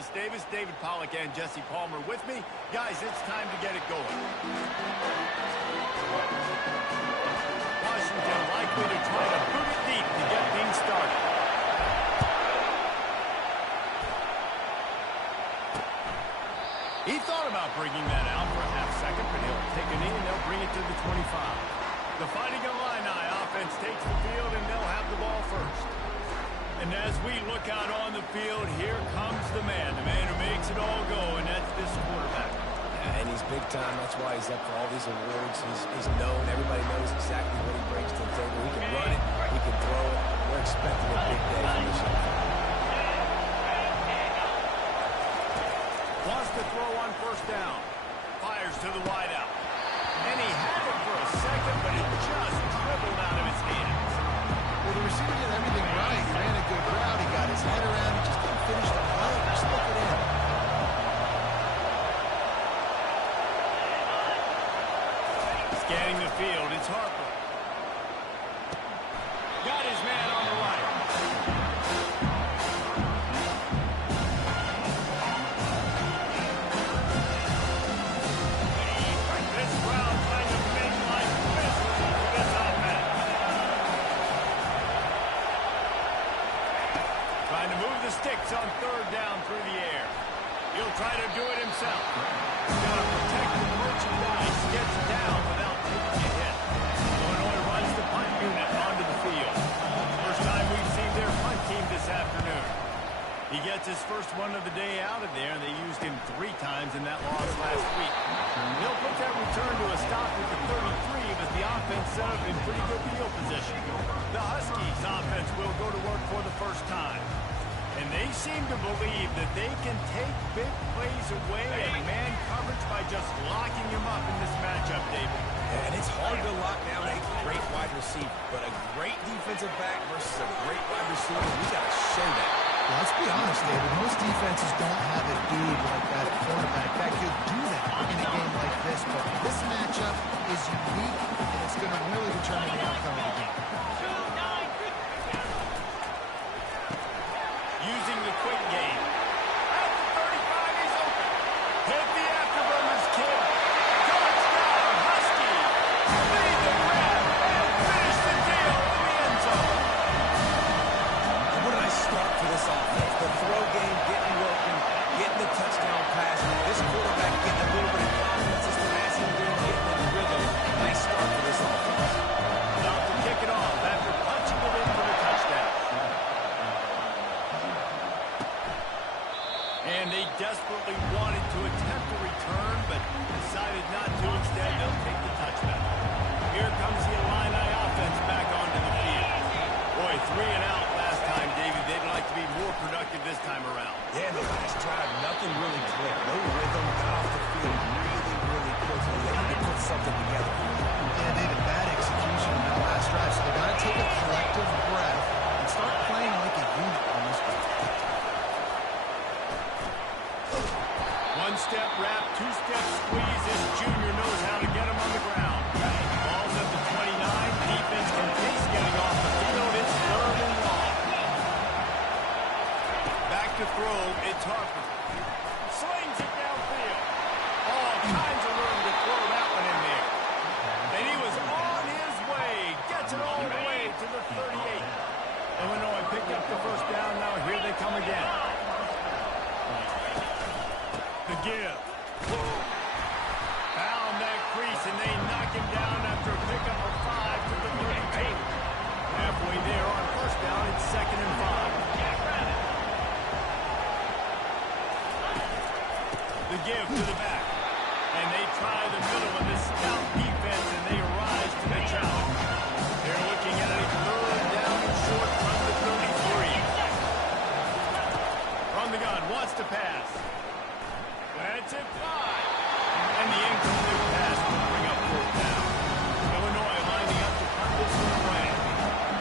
Reese Davis, David Pollack, and Jesse Palmer with me. Guys, it's time to get it going. Washington likely to try to boot it deep to get things started. He thought about bringing that out for a half second, but he'll take a knee and they'll bring it to the 25. The Fighting Illini offense takes the field and they'll have the ball first. And as we look out on the field, here comes the man who makes it all go, and that's this quarterback. Yeah, and he's big time. That's why he's up for all these awards. He's known. Everybody knows exactly what he brings to the table. He can run it. He can throw it. We're expecting a big day from this year. Wants to throw on first down. Fires to the wideout. And he had it for a second, but it just dribbled out of his hands. Well, the receiver did everything right. He ran a good route. He got his head around. He just couldn't finish the play. Just look it in. Scanning the field, it's Harper. Got his man on the right. This crowd trying to make life miserable for this offense. Trying to move the sticks on third down through the air. He'll try to do it himself. He's got to protect the merchandise. Gets down without taking a hit. Illinois runs the punt unit onto the field. First time we've seen their punt team this afternoon. He gets his first one of the day out of there, and they used him 3 times in that loss last week. He'll put that return to a stop at the 33, but the offense set up in pretty good field position. The Huskies offense will go to work for the first time. And they seem to believe that they can take big plays away in man coverage by just locking him up in this matchup, David. And it's hard to lock down a great wide receiver, but a great defensive back versus a great wide receiver, we got to show that. Well, let's be honest, David. Most defenses don't have a dude like that cornerback that could do that in a game like this. But this matchup is unique, and it's going to really determine the outcome of the game. Using the quick game. At the 35, he's open. Hit the afterburners, kid. Touchdown, Huskies. Lead the grab and finish the deal in the end zone. Where did I start for this offense? The throw game getting working, getting the touchdown pass. This quarterback getting a little bit of confidence. This passing game getting in the rhythm. Nice start for this offense. About to kick it off after punching it in for the touchdown. And they desperately wanted to attempt a return, but decided not to. Instead, they'll take the touchdown. Here comes the Illini offense back onto the field. Boy, 3 and out last time, David. They'd like to be more productive this time around. Yeah, the last drive, nothing really clicked. No rhythm, got off the field really quickly. They need to put something together. Yeah, David, bad execution on that last drive. So they got to take a collective breath and start playing like a unit on this one. One-step wrap, 2-step squeeze. This junior knows how to get him on the ground. Ball's at the 29. Defense can taste getting off the field. It's 3rd and long. Back to throw. It's Harper. Slings it downfield. All kinds of room to throw that one in there. And he was on his way. Gets it all the way to the 38. Illinois picked up the first down. Now here they come again. The give. Found that crease, and they knock him down after a pickup of 5 to the 32. Halfway there on first down, it's 2nd and 5. The give to the back. And they try the middle of this stout defense, and they rise to the challenge. They're looking at a 3rd down and short from the 33. From the gun, wants to pass. That's it, 5. And the incomplete pass will bring up 4th down. Illinois lining up to punt this one away.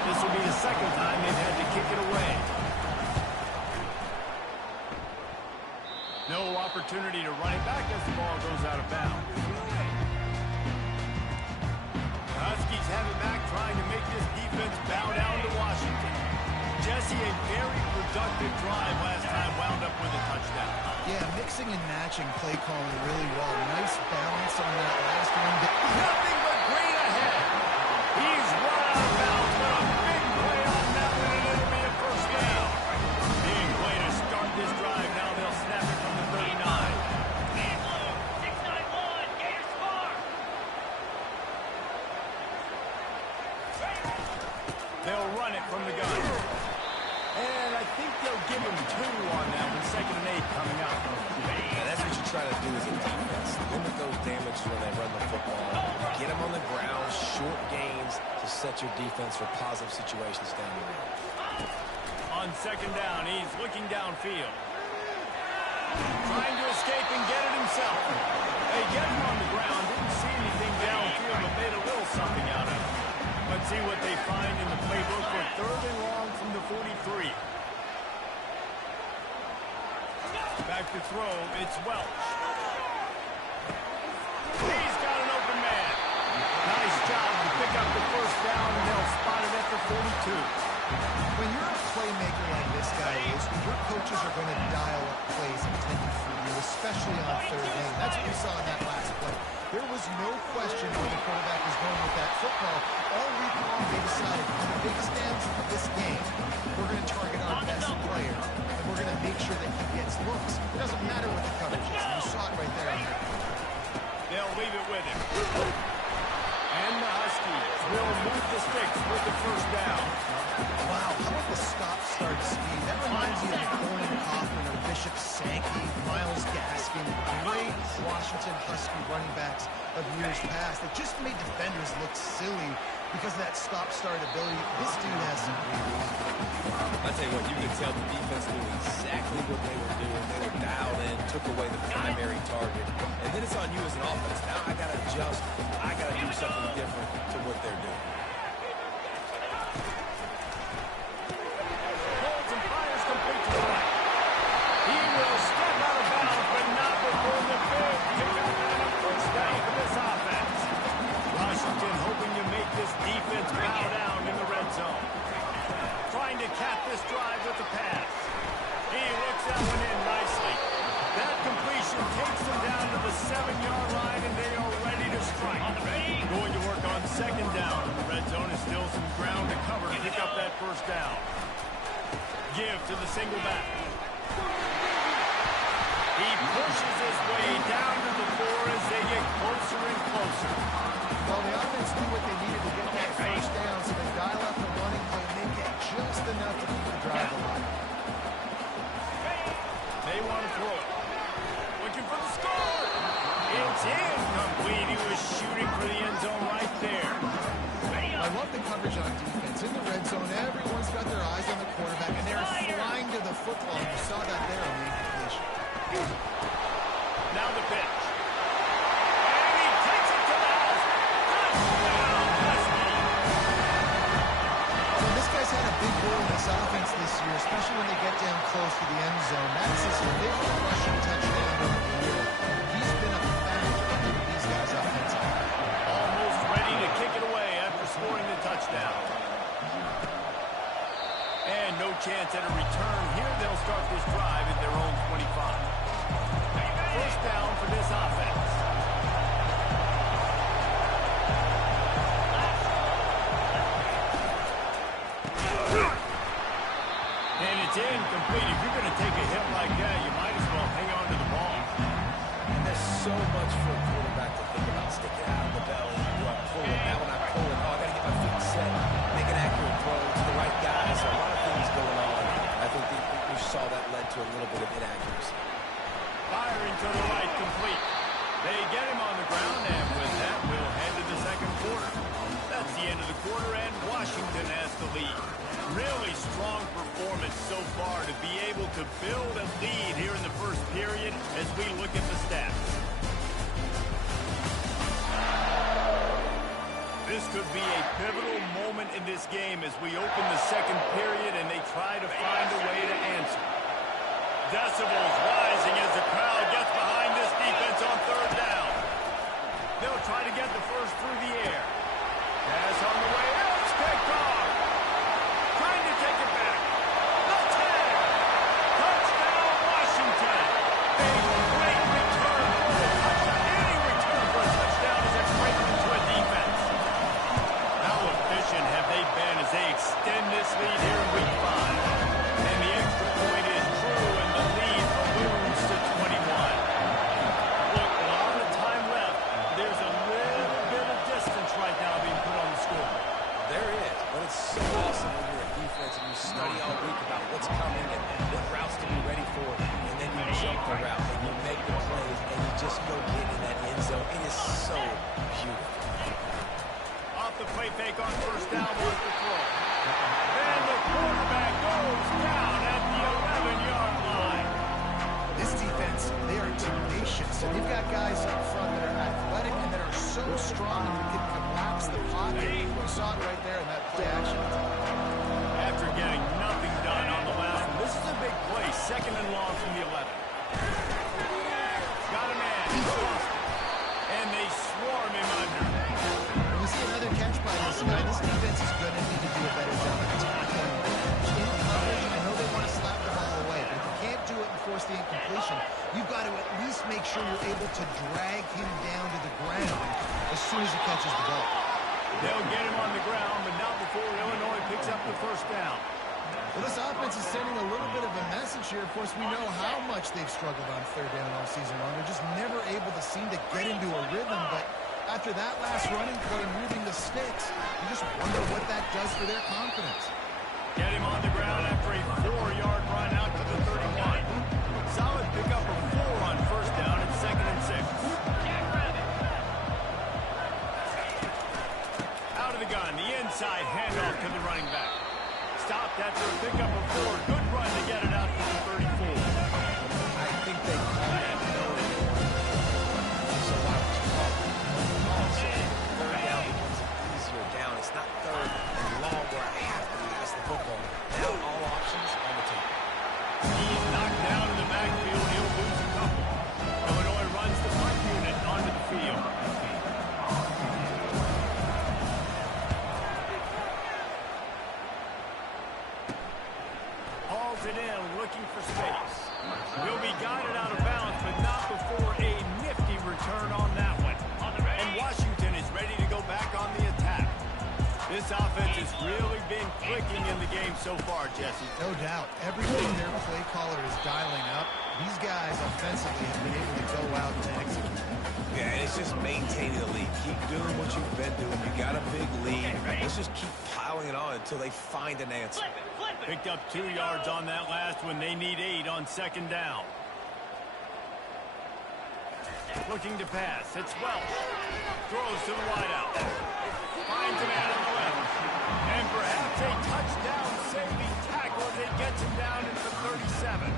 This will be the 2nd time they've had to kick it away. No opportunity to run it back as the ball goes out of bounds. The Huskies have it back, trying to make this defense bow down to Washington. Jesse, a a very productive drive last time, wound up with a touchdown. Yeah, mixing and matching play calling really well. Nice balance on that last one. Nothing but green ahead. He's run out of bounds, but a big play on that one, and it'll be a first down. Big play to start this drive. Now they'll snap it from the 39. They'll run it from the gun. And I think they'll give him 2 on that one. 2nd and 8 coming up. And that's what you try to do as a defense. Limit those damages when they run the football. Get them on the ground, short gains to set your defense for positive situations down the road. On 2nd down, he's looking downfield. Trying to escape and get it himself. They get him on the ground. Didn't see anything downfield, but made a little something out of it. Let's see what they find in the playbook for 3rd and long from the 43. Back to throw, it's Welch. He's got an open man. Nice job to pick up the first down, and they'll spot it at the 42. When you're a playmaker like this guy is, your coaches are going to dial up plays intended for you, especially on 3rd down. That's what we saw in that last play. There was no question where the quarterback was going with that football. All week long, they decided on the biggest downs of this game, we're going to target our best player, and we're going to make sure that he gets looks. It doesn't matter what the coverage is. You saw it right there. They'll leave it with him. And the Huskies will move the sticks with the first down. Wow, how about the stop-start speed? That reminds me of Coleman Coffman or Bishop Sankey, Myles Gaskin, great Washington Husky running backs of years past that just made defenders look silly because of that stop-start ability. This dude has some great. I tell you what, you could tell the defense knew exactly what they were doing. They were dialed in, took away the primary target. And then it's on you as an offense. Now I got to adjust. I got to do something different to what they're doing. Holds and fires complete to the right. He will step out of bounds, but not before the big pickup and a first down for this offense. Washington hoping to make this defense bow down in the red zone. Trying to cap this drive with the pass. He looks that one in nicely. That completion takes them down to the 7-yard line, and they are ready to strike. Going to work on 2nd down. The red zone is still some ground to cover to pick up that first down. Give to the single back. He pushes his way down to the 4 as they get closer and closer. Well, the offense knew what they needed to get that first down, so they dial up the running play and they get just enough to keep the drive alive. They want to throw it. Looking for the score. It's incomplete. He was shooting for the end zone right there. I love the coverage on defense. In the red zone, everyone's got their eyes on the quarterback, and they're flying to the football. You saw that there on the incompletion. Now the pitch. And he takes it to the house. Touchdown, Husky. Well, this guy's had a big role in this offense this year, especially when they get down close to the end zone. That's his fifth rushing touchdown of the year. He's been a factor for these guys offensively. Almost ready to kick it away after scoring the touchdown. And no chance at a return. Here they'll start this drive at their own 25. First down for this offense. And it's incomplete. If you're going to take a hit like that, you might as well hang on to the ball. And there's so much for a quarterback to think about. Sticking out of the belly. Do I pull it? Now when I pull it, oh, I got to get my feet set. Make an accurate throw to the right guys. So a lot of things going on. I think we saw that led to a little bit of inaccuracy. Firing to the right, complete. They get him on the ground, and with that, we'll head to the 2nd quarter. That's the end of the quarter, and Washington has the lead. Really strong performance so far to be able to build a lead here in the first period as we look at the stats. This could be a pivotal moment in this game as we open the 2nd period and they try to find a way to answer. Decibels rising as the crowd gets behind this defense on 3rd down. They'll try to get the first through the air. Pass on the way out. It's picked off. Trying to take it back. the route, and you make the plays, and you just go get in that end zone. It is so beautiful. Off the play fake on first down, wants to throw. And the quarterback goes down at the 11-yard line. This defense, they are tenacious. And they've got guys up front that are athletic and that are so strong and can collapse the pocket. You saw it right there in that play action. After getting nothing done on the last one, this is a big play. Second and long from the 11. Got a man. He's lost it. And they swarm him under. We see another catch by this guy. This defense is going to need to do a better job of tackling the catch. In coverage, I know they want to slap the ball away, but if you can't do it and force the incompletion, you've got to at least make sure you're able to drag him down to the ground as soon as he catches the ball. They'll get him on the ground, but not before Illinois picks up the first down. Well, this offense is sending a little bit of a message here. Of course, we know how much they've struggled on third down all season long. They're just never able to seem to get into a rhythm, but after that last running play moving the sticks, you just wonder what that does for their confidence. Get him on the ground after a 4-yard run out to the 31. Solid pickup of 4 on first down and second and 6. Out of the gun, the inside handoff to the running back. Stopped after a pickup of 4. Good run to get it out to the 34. I think they call that knowing. So why would you call it? Also, third down becomes an easier down. It's not third and long where I have to pass the football. Now all options on the table. He's knocked down in the backfield. He'll lose a couple. Illinois runs the punt unit onto the field. Hauls it in, looking for space. Will be guided out of bounds, but not before a nifty return on that one. And Washington is ready to go back on the attack. This offense has really been clicking in the game so far, Jesse. No doubt. Everything their play caller is dialing up, these guys offensively have been able to go out and execute. Yeah, and it's just maintaining the lead. Keep doing what you've been doing. You got a big lead. Let's just keep piling it on until they find an answer. Picked up 2 yards on that last one. They need 8 on second down. Looking to pass. It's Welsh. Throws to the wideout. Finds a man on the left. And perhaps a touchdown-saving tackle as it gets him down into the 37.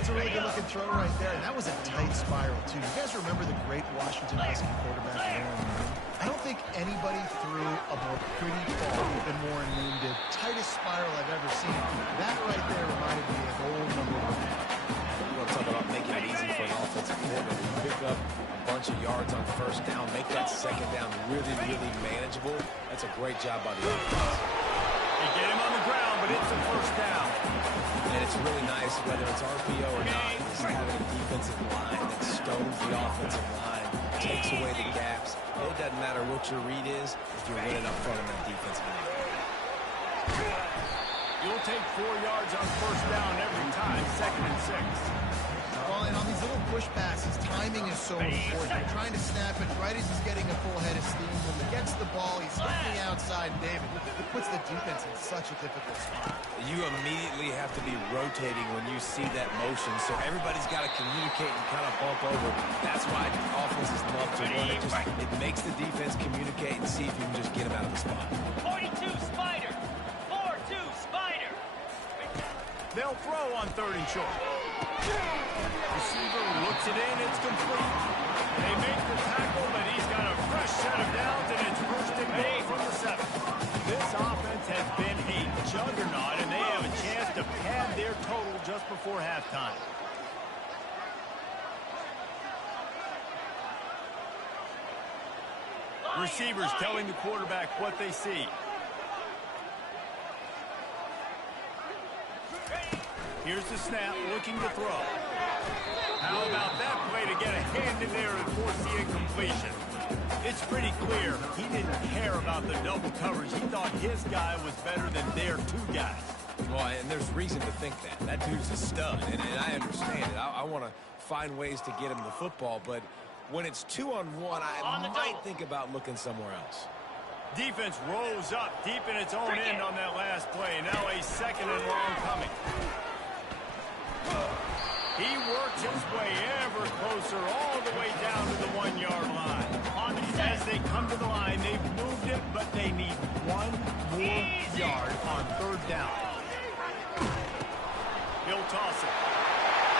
It's a really good-looking throw right there, and that was a tight spiral, too. You guys remember the great Washington Husky quarterback, Warren Moon? I don't think anybody threw a more pretty ball than Warren Moon did. Tightest spiral I've ever seen. That right there reminded me of old number 1. We'll talk about making it easy for an offensive coordinator. You pick up a bunch of yards on first down, make that second down really, really manageable. That's a great job by the offense. They get him on the ground, but it's a first down. And it's really nice, whether it's RPO or not, is having a defensive line that stones the offensive line, takes away the gaps. It doesn't matter what your read is if you're winning up front on that defensive line. You'll take 4 yards on first down every time, second and 6. Well, and on these little push passes, timing is so important. You're trying to snap it right as he's getting a full head of steam. When he gets the ball, he's hitting the outside, and David, it puts the defense in such a difficult spot. You immediately have to be rotating when you see that motion, so everybody's got to communicate and kind of bump over. That's why offenses love to run it. It makes the defense communicate and see if you can just get them out of the spot. 42 Spider. 4-2 Spider. They'll throw on third and short. Receiver looks it in, it's complete. They make the tackle, but he's got a fresh set of downs, and it's first and goal from the 7. This offense has been a juggernaut, and they have a chance to pad their total just before halftime. Receivers telling the quarterback what they see. Here's the snap, looking to throw. How about that play to get a hand in there and force the incompletion? It's pretty clear he didn't care about the double coverage. He thought his guy was better than their 2 guys. Well, and there's reason to think that. That dude's a stud, and I understand it. I want to find ways to get him the football, but when it's 2-on-1, I might think about looking somewhere else. Defense rolls up deep in its own end on that last play. Now a second and long coming. He He works his way ever closer all the way down to the 1-yard line. As they come to the line, they've moved it, but they need one more yard on third down. He'll toss it.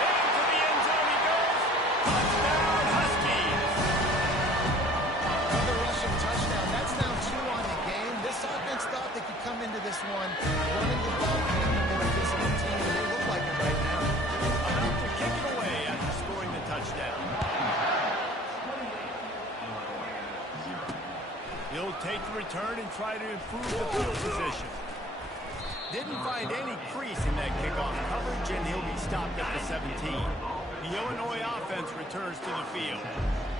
Into the end zone he goes. Touchdown, Huskies. Another rushing touchdown. That's now 2 on the game. This offense thought they could come into this one running the ball, being the more physical team, and they look like it right now. About to kick it away after scoring the touchdown. He'll take the return and try to improve the field position. Didn't find any crease in that kickoff coverage, and he'll be stopped at the 17. The Illinois offense returns to the field.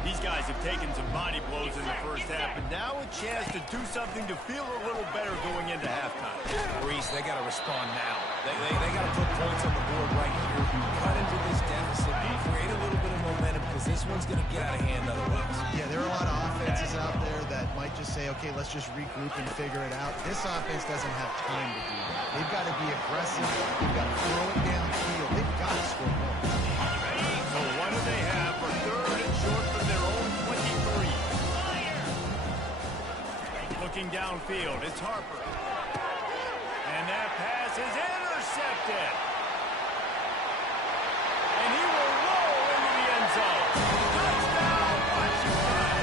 These guys have taken some body blows in the first half, and now a chance to do something to feel a little better going into halftime. Reese, they got to respond now. They got to put points on the board right here. Cut into this deficit, create a little bit of momentum, because this one's going to get out of hand otherwise. Yeah, there are a lot of offenses out there that might just say, okay, let's just regroup and figure it out. This offense doesn't have time to do that. They've got to be aggressive. They've got to throw it downfield. They've got to score points. So what do they have for third and short from their own 23? Looking downfield, it's Harper. And that pass is intercepted. And he will roll into the end zone. Touchdown, Washington.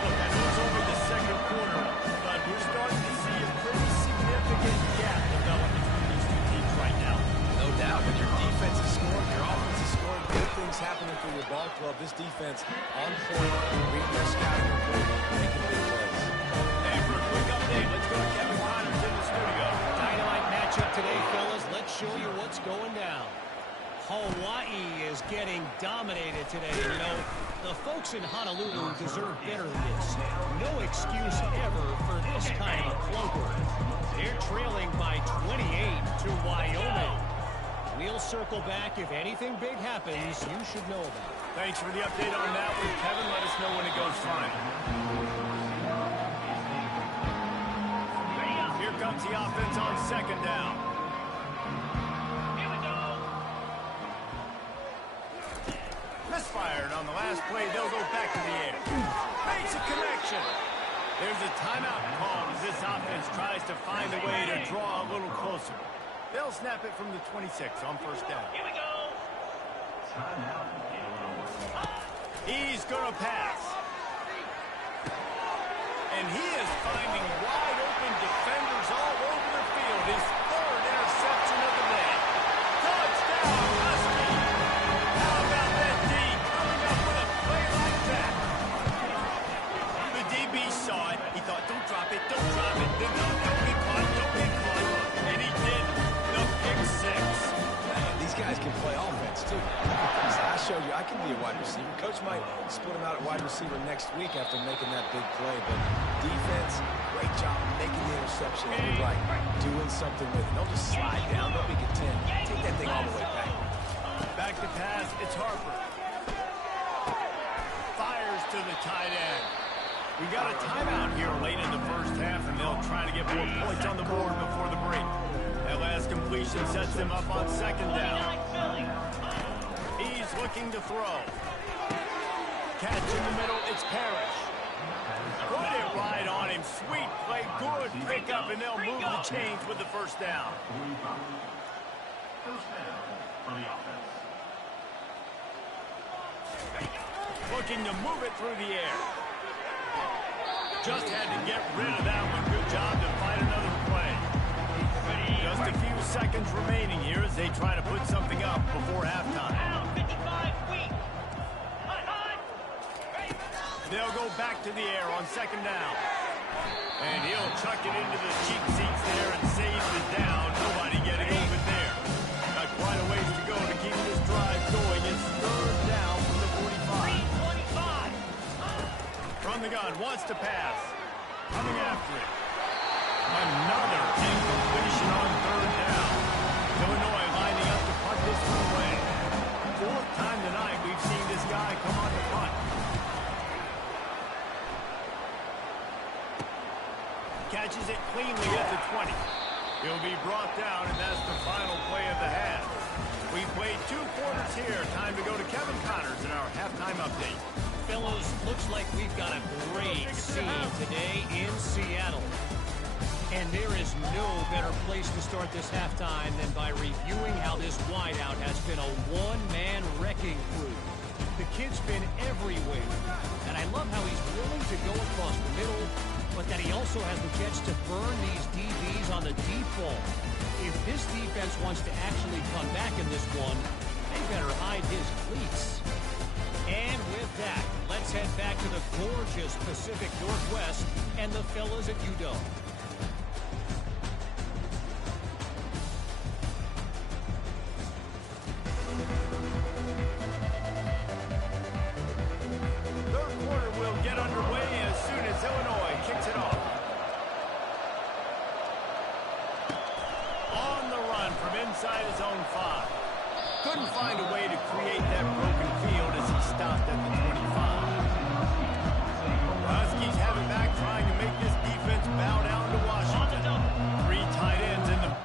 Look, I know it's over the second quarter, but we're starting to see a pretty significant gap develop between these two teams right now. No doubt, when your defense is scoring, your offense is scoring, good things happening for your ball club. This defense on point, reading their scouting report, making big plays. Hey, for a quick update, let's go to Kevin Connors in the studio. Dynamite matchup today, fellas. Let's show you what's going down. Hawaii is getting dominated today. You know, the folks in Honolulu deserve better than this. No excuse ever for this kind of a clunker. They're trailing by 28 to Wyoming. We'll circle back. If anything big happens, you should know about it. Thanks for the update on that one, Kevin. Let us know when it goes fine. Here comes the offense on second down. Here we go. Misfired on the last play. They'll go back to the air. Makes a connection. There's a timeout call as this offense tries to find a way to draw a little closer. They'll snap it from the 26 on first down. Here we go. He's going to pass. And he is finding wide open defenders all over the field. His third interception of the day. Touchdown, Husky. How about that D coming up with a play like that? The DB saw it. He thought, don't drop it, don't drop it. Then, no, don't get caught, don't get caught. And he did the pick six. These guys can play offense, too. I showed you, I can be a wide receiver. Coach might split him out at wide receiver next week after making that big play. But defense, great job making the interception. And you're right, doing something with it. Don't just slide down. Don't be content. Take that thing all the way back. Back to pass, it's Harper. Fires to the tight end. We got a timeout here late in the first half, and they'll try to get more points on the board before the break. That last completion sets them up on second down. He's looking to throw. Catch in the middle, it's Parrish. Put it right on him. Sweet play, good pickup, and they'll move the chains with the first down. Looking to move it through the air. Just had to get rid of that one. Good job to find another play. Just a few seconds remaining here as they try to put something up before halftime. 55 weak. Hot. They'll go back to the air on second down. And he'll chuck it into the cheap seats there and save the down. Nobody getting open there. Got quite a ways to go to keep this drive going. It's third down from the 45. 325. From the gun, wants to pass. Coming after it. Another incompletion on third down. Illinois lining up to punt this one away. Fourth time tonight we've seen this guy come on the punt. Catches it cleanly at the 20. He'll be brought down, and that's the final play of the half. We played 2 update. Fellas, looks like we've got a great scene today in Seattle. And there is no better place to start this halftime than by reviewing how this wideout has been a one-man wrecking crew. The kid's been everywhere, and I love how he's willing to go across the middle, but that he also has the jets to burn these DBs on the deep ball. If this defense wants to actually come back in this one, they better hide his cleats. And with that, let's head back to the gorgeous Pacific Northwest and the fellas at UW. Third quarter will get underway as soon as Illinois kicks it off. On the run from inside his own 5. Couldn't find a way to create that broken field as he stopped at the 25. Huskies have it back, trying to make this defense bow down to Washington. 3 tight ends in the...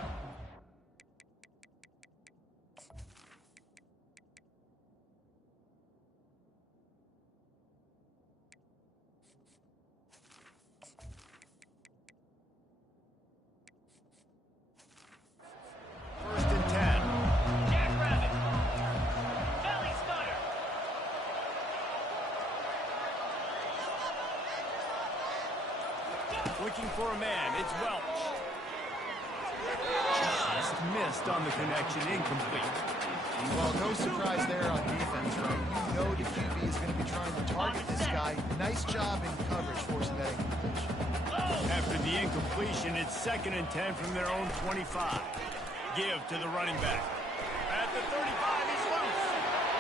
First and 10. Jackrabbit. Belly stunner. Looking for a man. It's Welch. Just missed on the connection. Incomplete. Well, no surprise there on defense, right? You know the QB is going to be trying to target this guy. Nice job in coverage forcing that incompletion. After the incompletion, it's 2nd and 10 from their own 25. Give to the running back. At the 35, he's loose.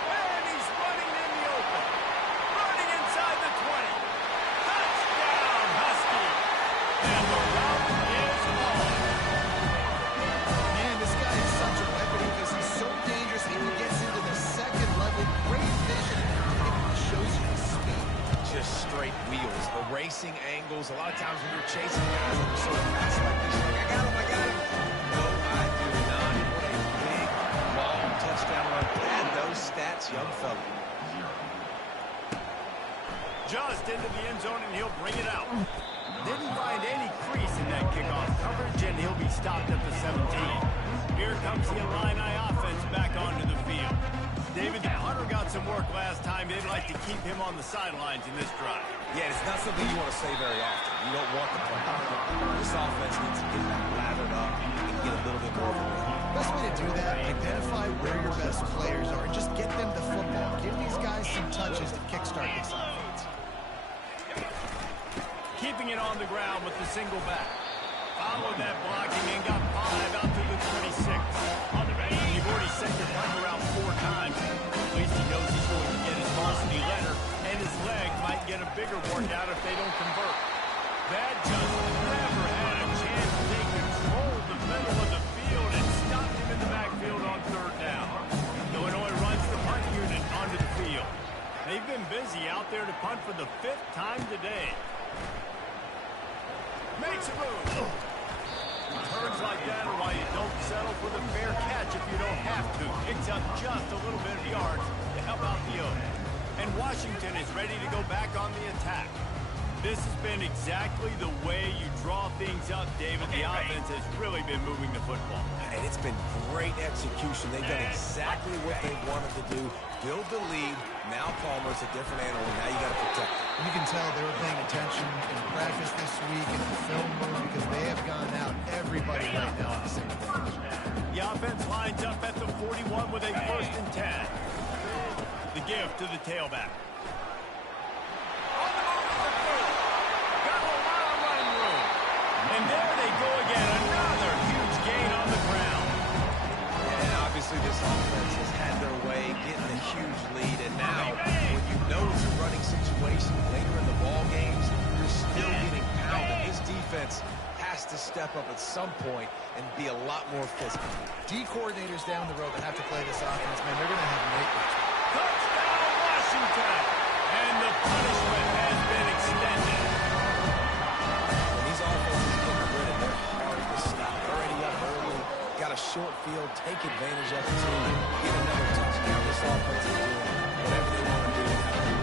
And he's running in the open. Running inside the 20. Touchdown, Husky. And the route is on. Man, this guy is such a weapon because he's so dangerous. He gets into the second level. Great vision. It shows you his speed. Just straight wheels, erasing angles. A lot of times when you're chasing guys that are so fast like this, you're like, I got him. No, I do not. What a big, long touchdown run. Add those stats, young fella. Just into the end zone, and he'll bring it out. Didn't find any crease in that kickoff coverage, and he'll be stopped at the 17. Here comes the Illini offense back onto the field. David, Hunter got some work last time. They'd like to keep him on the sidelines in this drive. Yeah, it's not something you want to say very often. You don't want the play. This offense needs to get that lathered up and get a little bit more of a rhythm. Best way to do that, identify where your best players are and just get them the football. Give these guys some touches to kickstart this offense. Keeping it on the ground with the single back. Followed that blocking and got 5 out to the 26. You've already sent your punter out 4 times. At least he knows he's going to get his varsity letter, and his leg might get a bigger workout if they don't convert. That just never had a chance. They controlled the middle of the field and stopped him in the backfield on 3rd down. Illinois runs the punt unit onto the field. They've been busy out there to punt for the 5th time today. Makes a move. Turns like that are why you don't settle for the fair catch if you don't have to. Picks up just a little bit of yards to help out the owner. And Washington is ready to go back on the attack. This has been exactly the way you draw things up, David. The offense has really been moving the football. And it's been great execution. They've done exactly what they wanted to do. Build the lead. Now Palmer's a different animal. Now you got to protect it. You can tell they were paying attention in practice this week in the film room because they have gone out everybody right now on the same page. The offense lines up at the 41 with a 1st and 10. The give to the tailback. On the move is the third. Got a lot of running room. And there they go again. Another huge gain on the ground. And obviously this offense has had their way, getting a huge lead. And now, when you know it's a running situation later in the ball games, you're still getting pounded. This defense has to step up at some point and be a lot more physical. D coordinators down the road that have to play this offense, man, they're going to have nightmares. Touchdown, Washington. And the punishment has been extended. When these offenses get rid of, they're hard to stop. Already up early, got a short field, take advantage of it too, get another touchdown. This offense is doing whatever they want to do.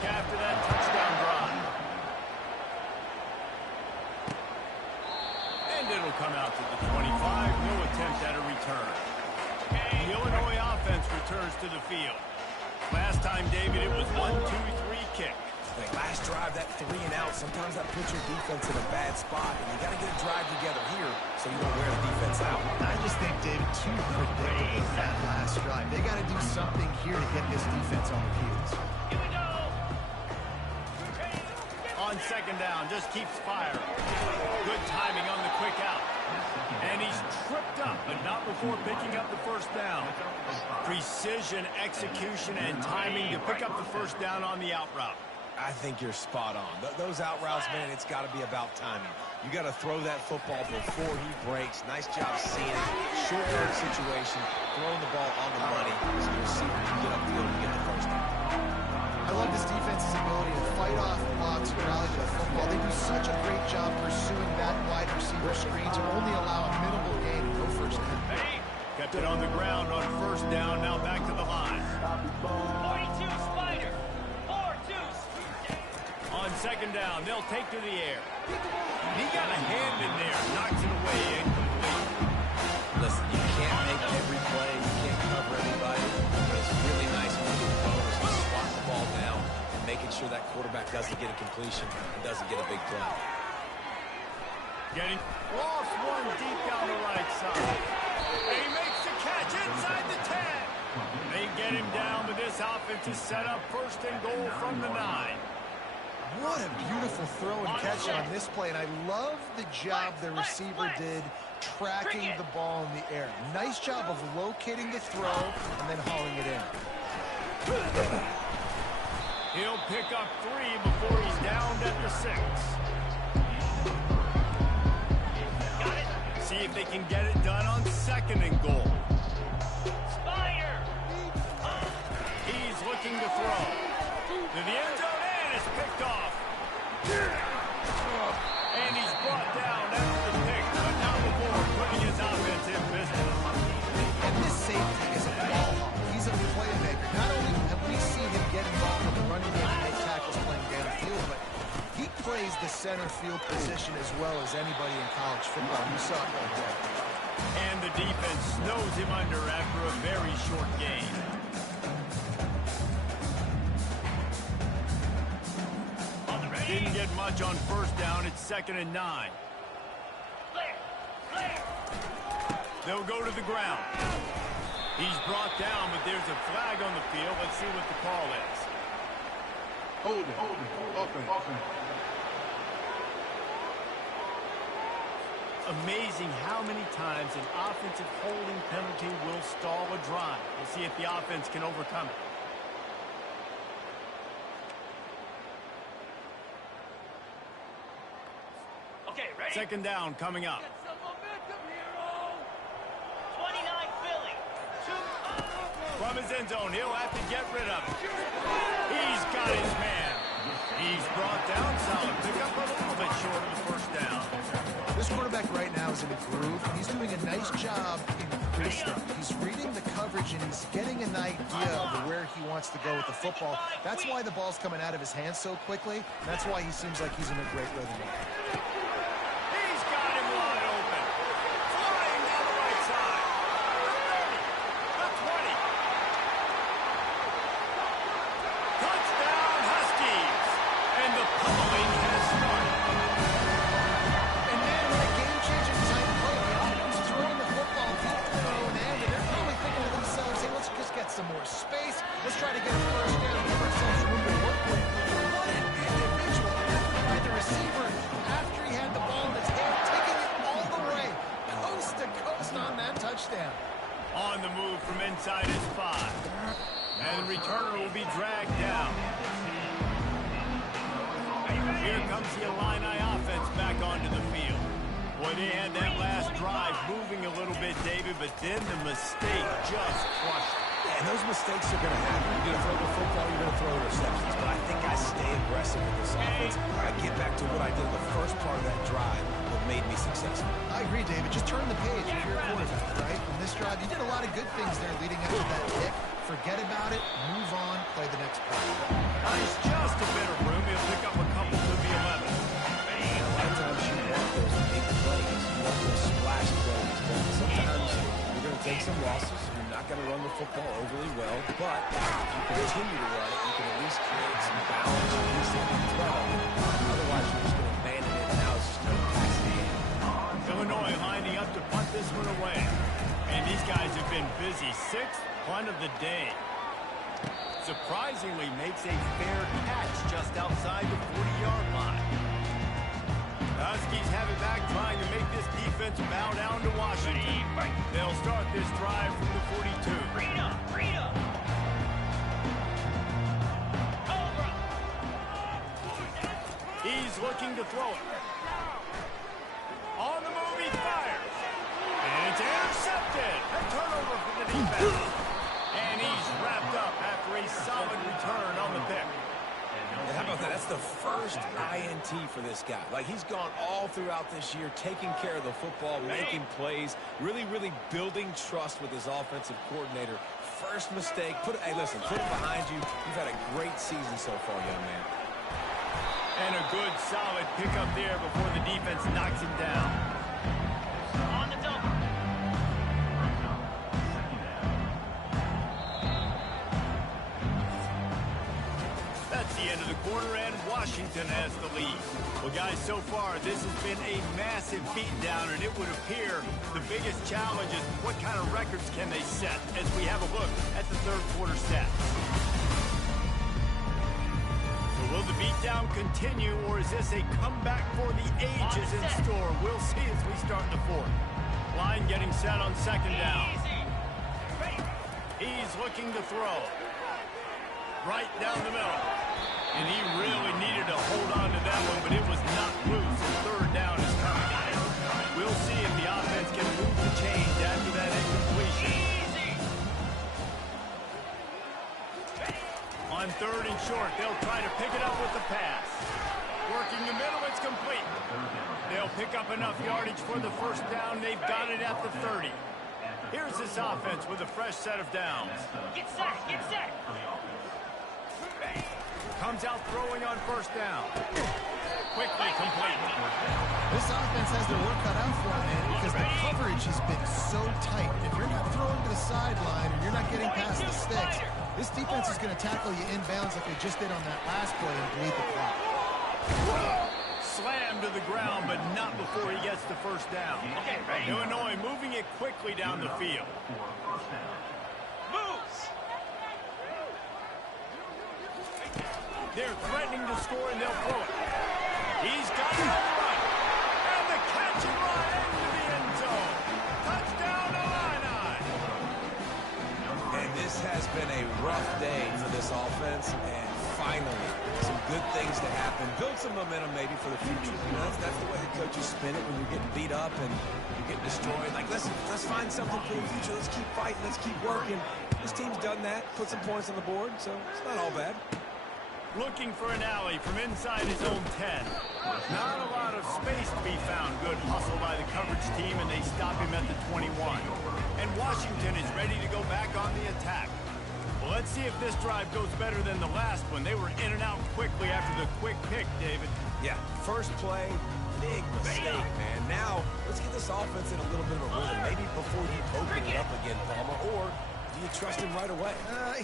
break after that touchdown drive. And it'll come out to the 25. No attempt at a return. The Illinois offense returns to the field. Last time, David, it was 1-2-3 kick. Like last drive, that 3 and out, sometimes that puts your defense in a bad spot. And you got to get a drive together here so you don't wear the defense out. I just think, David, too predictable that last drive. They got to do something here to get this defense on the heels. Here we go. On second down, just keeps firing. Good timing on the quick out. And he's tripped up, but not before picking up the first down. Precision, execution, and timing to pick up the first down on the out route. I think you're spot on. Those out routes, man, it's got to be about timing. You got to throw that football before he breaks. Nice job seeing it. Short yard situation, throwing the ball on the money so the receiver can get upfield and get the first down. I love this defense's ability to fight off blocks and rally to the football. They do such a great job pursuing that wide receiver screen to only allow a minimal gain and no first down. Kept it on the ground on first down, now back to the line. 42 Spider. 4-2. On second down, they'll take to the air. He got a hand in there, knocks it away, incomplete. Listen, you can't make every play. You can't cover everybody. But it's really nice when you get bonus to swat the ball down and making sure that quarterback doesn't get a completion and doesn't get a big play. Getting lost one deep down the right side. And he makes the catch inside the 10. They get him down, but this offense is set up first and goal from the 9. What a beautiful throw and catch on this play, and I love the job the receiver did tracking the ball in the air. Nice job of locating the throw and then hauling it in. He'll pick up 3 before he's downed at the 6. See if they can get it done on second and goal. Spider. He's looking to throw. To the end zone, and it's picked off. And he's brought down after the pick, but not before putting his offense in business. And this safety is a ball hawk. He's a playmaker. Not only have we seen him get involved in the running game and make tackles playing downfield, but he plays the center field position as well as anybody in college football. You saw it right there. And the defense snows him under after a very short game. Didn't get much on first down. It's second and 9. They'll go to the ground. He's brought down, but there's a flag on the field. Let's see what the call is. Hold it. Offense. Amazing how many times an offensive holding penalty will stall a drive. We'll see if the offense can overcome it. Okay, ready? Second down coming up. 29 Philly. From his end zone, he'll have to get rid of it. He's got his man. He's brought down, solid pickup, but a little bit short of the first down. This quarterback right now is in a groove. He's doing a nice job in this stuff. He's reading the coverage, and he's getting an idea of where he wants to go with the football. That's why the ball's coming out of his hands so quickly. That's why he seems like he's in a great rhythm. He's got him wide open. Flying down the right side. The 20. Touchdown, Huskies. And the pummeling has started. And man, what a game-changing type play. The offense is throwing the football deep in their own end, and they're probably thinking to themselves, hey, let's just get some more space. Let's try to get a first down and give ourselves room to work with. What an individual effort by the receiver after he had the ball in his hand, taking it all the way, coast to coast on that touchdown. On the move from inside his 5. And the returner will be dragged down. Here comes the Illini offense back onto the field. Boy, they had that last drive moving a little bit, David, but then the mistake just crushed it. And those mistakes are going to happen. You're going to throw the football, you're going to throw interceptions. But I think I stay aggressive with this offense. I get back to what I did in the first part of that drive that made me successful. I agree, David. Just turn the page if you're a quarterback, right? In this drive, you did a lot of good things there leading up to that pick. forget about it, move on, play the next play. Nice, just a bit of room. He'll pick up a couple to the 11. A lot of times you want those big plays, you want those splash plays, but sometimes you're going to take some losses. You're not going to run the football overly well, but if you continue to run it, you can at least create some balance, at least in the threat of it. Otherwise, you're just going to abandon it, and now it's just going to pass the game. Illinois lining up to punt this one away. And these guys have been busy. 6th punt of the day. Surprisingly makes a fair catch just outside the 40-yard line. Huskies have it back, trying to make this defense bow down to Washington. They'll start this drive from the 42. Freedom! Freedom! Cobra! He's looking to throw it. On the move, he fires. And it's intercepted. A turnover from the defense. And he's wrapped up after a solid return on the pick. And how about that? That's the first INT for this guy. Like, he's gone all throughout this year, taking care of the football, making plays, really building trust with his offensive coordinator. First mistake. Hey, listen, put it behind you. You've had a great season so far, young man. And a good, solid pickup there before the defense knocks him down. On the double. That's the end of the quarter, and Washington has the lead. Well, guys, so far, this has been a massive beatdown, and it would appear the biggest challenge is what kind of records can they set as we have a look at the third quarter stats. So will the beatdown continue, or is this a comeback for the ages in store? We'll see as we start the fourth. Line getting set on second down. Easy. Ready. He's looking to throw. Right down the middle. And he really needed to hold on to that one, but it was not loose, and third down is coming. We'll see if the offense can move the chains after that incompletion. Easy. On third and short, they'll try to pick it up with the pass. Working the middle, it's complete. They'll pick up enough yardage for the first down. They've got it at the 30. Here's this offense with a fresh set of downs. Get set. Get set. Comes out throwing on first down. Quickly complete. This offense has their work cut out for them, man, because the coverage has been so tight. If you're not throwing to the sideline or you're not getting past the sticks, this defense is going to tackle you inbounds like they just did on that last play and bleed the clock. Slammed to the ground, but not before he gets the first down. Okay, ready. Illinois moving it quickly down the field. Moves. They're threatening to score, and they'll throw it. He's got it on the run. And the catch and run into the end zone. Touchdown, Illini. And this has been a rough day for this offense, and finally, some good things to happen. Build some momentum maybe for the future. You know, that's the way the coaches spin it when you're getting beat up and you're getting destroyed. Like, listen, let's find something for the future. Let's keep fighting. Let's keep working. This team's done that, put some points on the board, so it's not all bad. Looking for an alley from inside his own 10. Not a lot of space to be found. Good hustle by the coverage team, and they stop him at the 21. And Washington is ready to go back on the attack. Well, let's see if this drive goes better than the last one. They were in and out quickly after the quick pick, David. Yeah, first play, big mistake, man. Now, let's get this offense in a little bit of a rhythm. Maybe before you open it up again, Palmer, or do you trust him right away?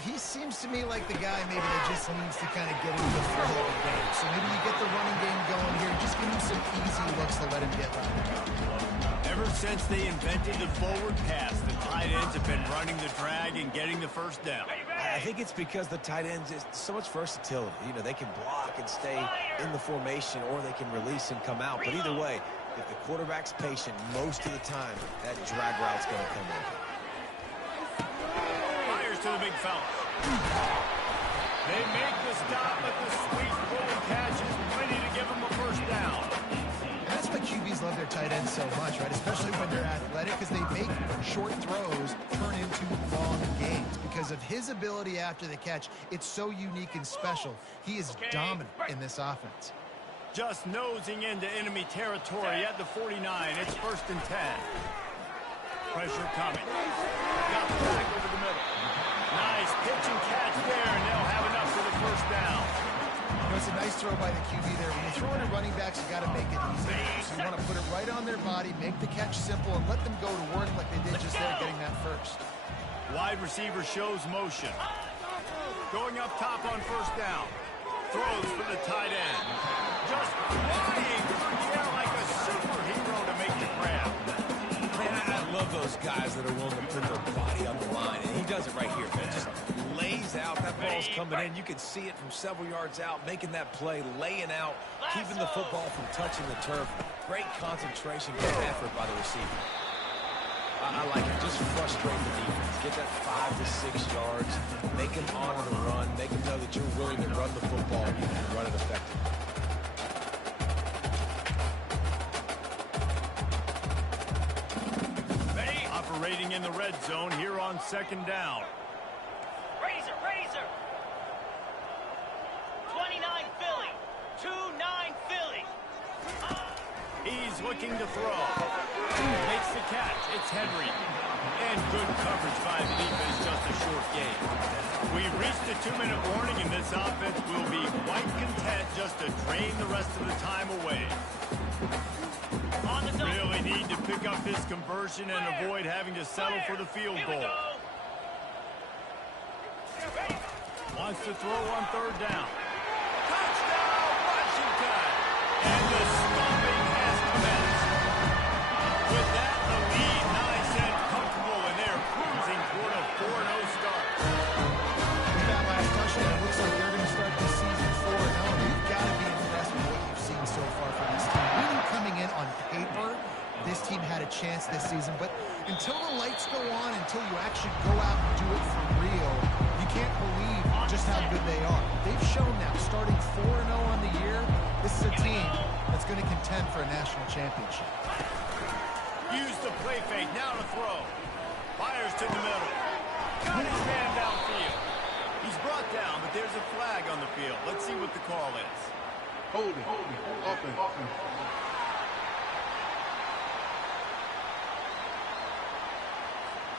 He seems to me like the guy maybe that just needs to kind of get into the flow of the game. So maybe you get the running game going here. Just give him some easy looks to let him get right. Ever since they invented the forward pass, the tight ends have been running the drag and getting the first down. I think it's because the tight ends is so much versatility. You know, they can block and stay in the formation, or they can release and come out. But either way, if the quarterback's patient most of the time, that drag route's going to come in. Fires to the big fella. They make the stop, but the sweet bully catch is plenty to give them a first down. That's why QBs love their tight ends so much, right? Especially when they're athletic, because they make short throws turn into long gains. Because of his ability after the catch, it's so unique and special. He is dominant in this offense. Just nosing into enemy territory at the 49. It's 1st and 10. Pressure coming. Got the back over the middle. Nice pitch and catch there, and they'll have enough for the first down. You know, it's a nice throw by the QB there. When you're throwing to running backs, you got to make it easy. So you want to put it right on their body, make the catch simple, and let them go to work like they did just there, getting that first. Wide receiver shows motion. Going up top on first down. Throws for the tight end. Just flying through the air like a superhero to make the grab. Man, I love those guys that are willing to put their body on the line, and he does it right here, man. Just lays out. That ball's coming in. You can see it from several yards out, making that play, laying out, keeping the football from touching the turf. Great concentration, good effort by the receiver. I like it. Just frustrate the defense. Get that 5 to 6 yards. Make them honor the run. Make them know that you're willing to run the football and run it effectively. Operating in the red zone here on second down. Razor, razor. 29 Philly. 2-9 Philly. He's looking to throw. Makes the catch. It's Henry. And good coverage by the defense, just a short game. We've reached the 2-minute warning, and this offense will be quite content just to drain the rest of the time away. Really need to pick up this conversion and avoid having to settle for the field goal. Wants to throw on third down. Touchdown, Washington! And the stomping has commenced. With that, the lead nice and comfortable, and they're cruising toward a 4-0 start. With that last touchdown, it looks like they're going to start the season 4-0. You've got to be impressed with what you've seen so far from this team. Really coming in on paper, this team had a chance this season, but until the lights go on, until you actually go out and do it for real, you can't believe just how good they are. They've shown now, starting 4-0 on the year, this is a team that's going to contend for a national championship. Use the play fake, now to throw. Fires to the middle. Got his man downfield. He's brought down, but there's a flag on the field. Let's see what the call is. Hold it. Offense.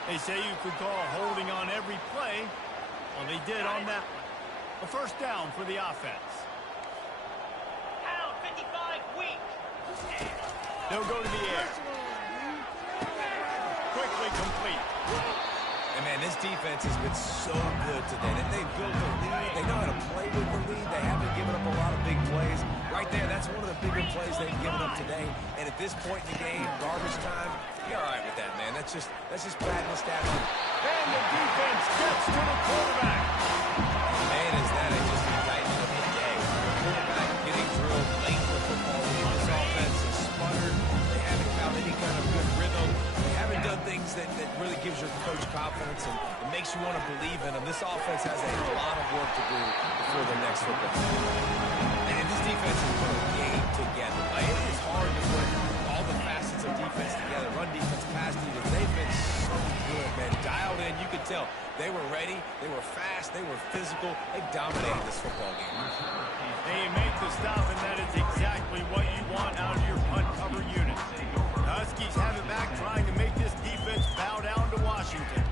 They say you could call holding on every play. Well, they did on that. A first down for the offense. Pound 55 weak. They'll go to the air. Quickly complete. And, man, this defense has been so good today. They've built a lead. They know how to play with the lead. They haven't given up a lot of big plays. Right there, that's one of the bigger plays they've given up today. And at this point in the game, garbage time, you're all right with that, man. That's just bad establishment. And the defense gets to the quarterback. Man, is that just an indictment of the day. The quarterback getting drilled late in the football game. This offense is sputtered. They haven't found any kind of good rhythm. They haven't done things that really gives your coach confidence and it makes you want to believe in them. This offense has a lot of work to do before the next football game. And this defense has put a game together. It is hard to put all the facets of defense together. Run defense, pass defense. They've been so good, man. Dialed in. You could tell they were ready. They were fast. They were physical. They dominated this football game. They make the stop, and that is exactly what you want out of your punt cover unit. The Huskies have it back, trying to make this defense bow down to Washington.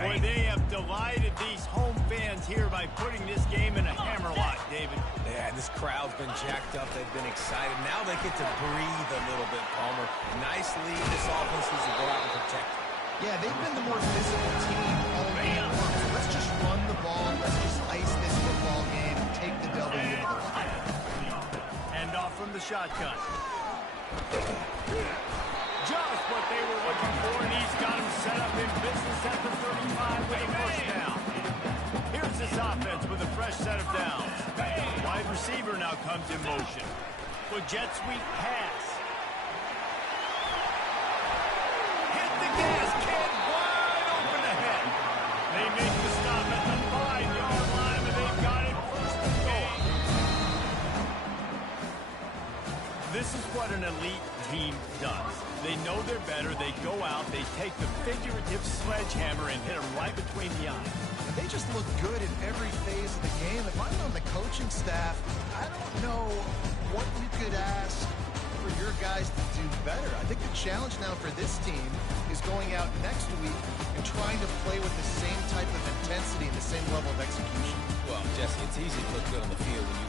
Boy, they have delighted these home fans here by putting this game in a hammerlock, David. Yeah, this crowd's been jacked up. They've been excited. Now they get to breathe a little bit, Palmer. Nice lead. This offense needs to go out and protect it. Yeah, they've been the more physical team all game long. So let's just run the ball. Let's just ice this football game and take the W into the line. And off from the shotgun. Just what they were looking for, and he's got him set up in business at the 35 with a first down. Here's this offense with a fresh set of downs. Wide receiver now comes in motion. With jet sweep pass. Hit the gas, kid, wide open ahead. They make the stop at the 5-yard line, and they've got it first and goal. This is what an elite team does. They know they're better. They go out. They take the figurative sledgehammer and hit them right between the eyes. And they just look good in every phase of the game. If I'm on the coaching staff, I don't know what you could ask for your guys to do better. I think the challenge now for this team is going out next week and trying to play with the same type of intensity and the same level of execution. Well, Jesse, it's easy to look good on the field when you